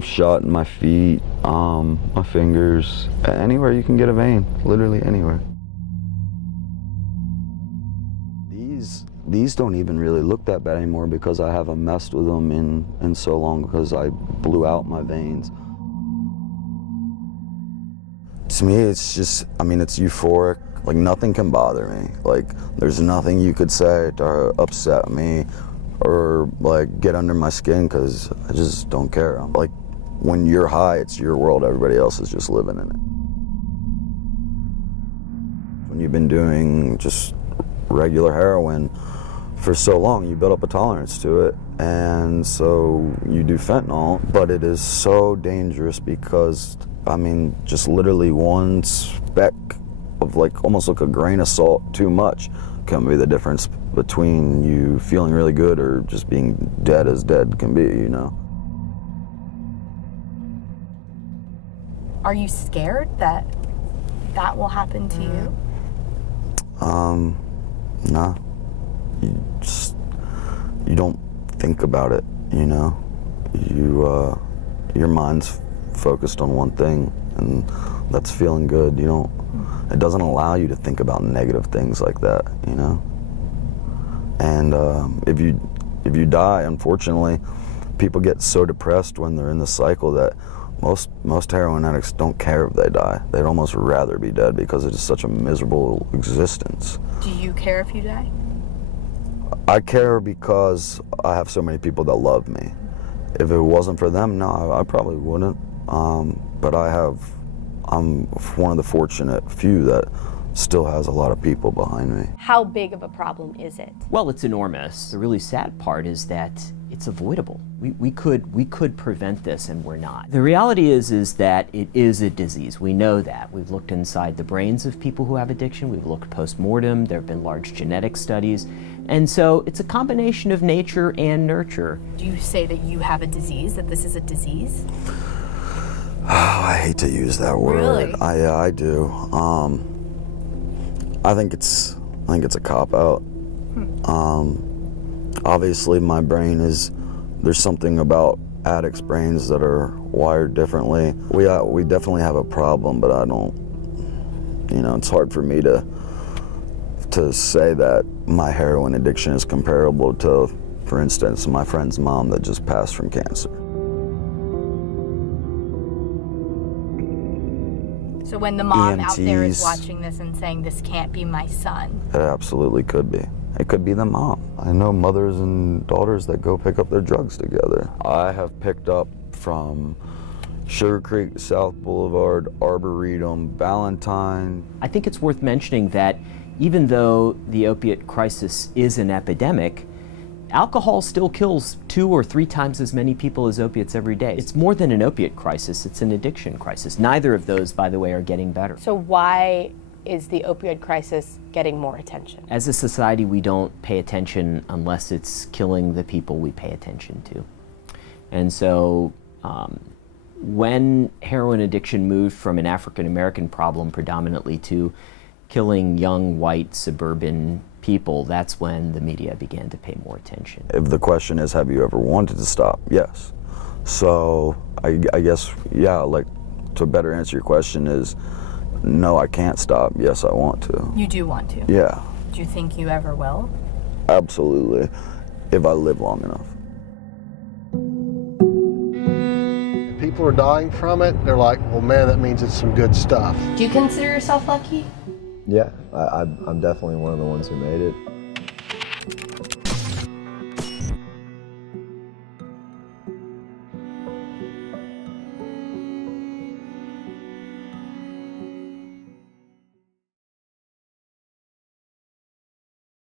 I'm shot in my feet, my fingers, anywhere you can get a vein, literally anywhere. These don't even really look that bad anymore because I haven't messed with them in so long because I blew out my veins. To me, it's just, I mean, it's euphoric. Like, nothing can bother me. Like, there's nothing you could say to upset me or, like, get under my skin because I just don't care. Like, when you're high, it's your world. Everybody else is just living in it. When you've been doing just regular heroin for so long, you build up a tolerance to it, and so you do fentanyl, but it is so dangerous because, I mean, just literally one speck of, like, almost like a grain of salt too much can be the difference between you feeling really good or just being dead as dead can be, you know? Are you scared that that will happen to you? Nah. You don't think about it, you know? Your mind's focused on one thing, and that's feeling good. It doesn't allow you to think about negative things like that, you know? And if you die, unfortunately, people get so depressed when they're in the cycle that most heroin addicts don't care if they die. They'd almost rather be dead because it's such a miserable existence. Do you care if you die? I care because I have so many people that love me. If it wasn't for them, no, I probably wouldn't. But I'm one of the fortunate few that still has a lot of people behind me. How big of a problem is it? Well, it's enormous. The really sad part is that it's avoidable. We could prevent this, and we're not. The reality is that it is a disease. We know that. We've looked inside the brains of people who have addiction. We've looked post-mortem. There have been large genetic studies. And so it's a combination of nature and nurture. Do you say that you have a disease, that this is a disease? Oh, I hate to use that word. Really? Yeah, I do. I think it's a cop-out. Obviously, my brain there's something about addicts' brains that are wired differently. We definitely have a problem, but I don't, it's hard for me to say that my heroin addiction is comparable to, for instance, my friend's mom that just passed from cancer. So when the mom EMTs, out there is watching this and saying, this can't be my son. It absolutely could be. It could be the mom. I know mothers and daughters that go pick up their drugs together. I have picked up from Sugar Creek, South Boulevard, Arboretum, Valentine. I think it's worth mentioning that even though the opiate crisis is an epidemic, alcohol still kills 2 or 3 times as many people as opiates every day. It's more than an opiate crisis, it's an addiction crisis. Neither of those, by the way, are getting better. So why is the opioid crisis getting more attention? As a society, we don't pay attention unless it's killing the people we pay attention to. And so when heroin addiction moved from an African-American problem predominantly to killing young, white, suburban people, that's when the media began to pay more attention. If the question is, have you ever wanted to stop? Yes. So I guess, yeah, like, to better answer your question is, no, I can't stop. Yes, I want to. You do want to? Yeah. Do you think you ever will? Absolutely, if I live long enough. People are dying from it, they're like, well, man, that means it's some good stuff. Do you consider yourself lucky? Yeah, I'm definitely one of the ones who made it.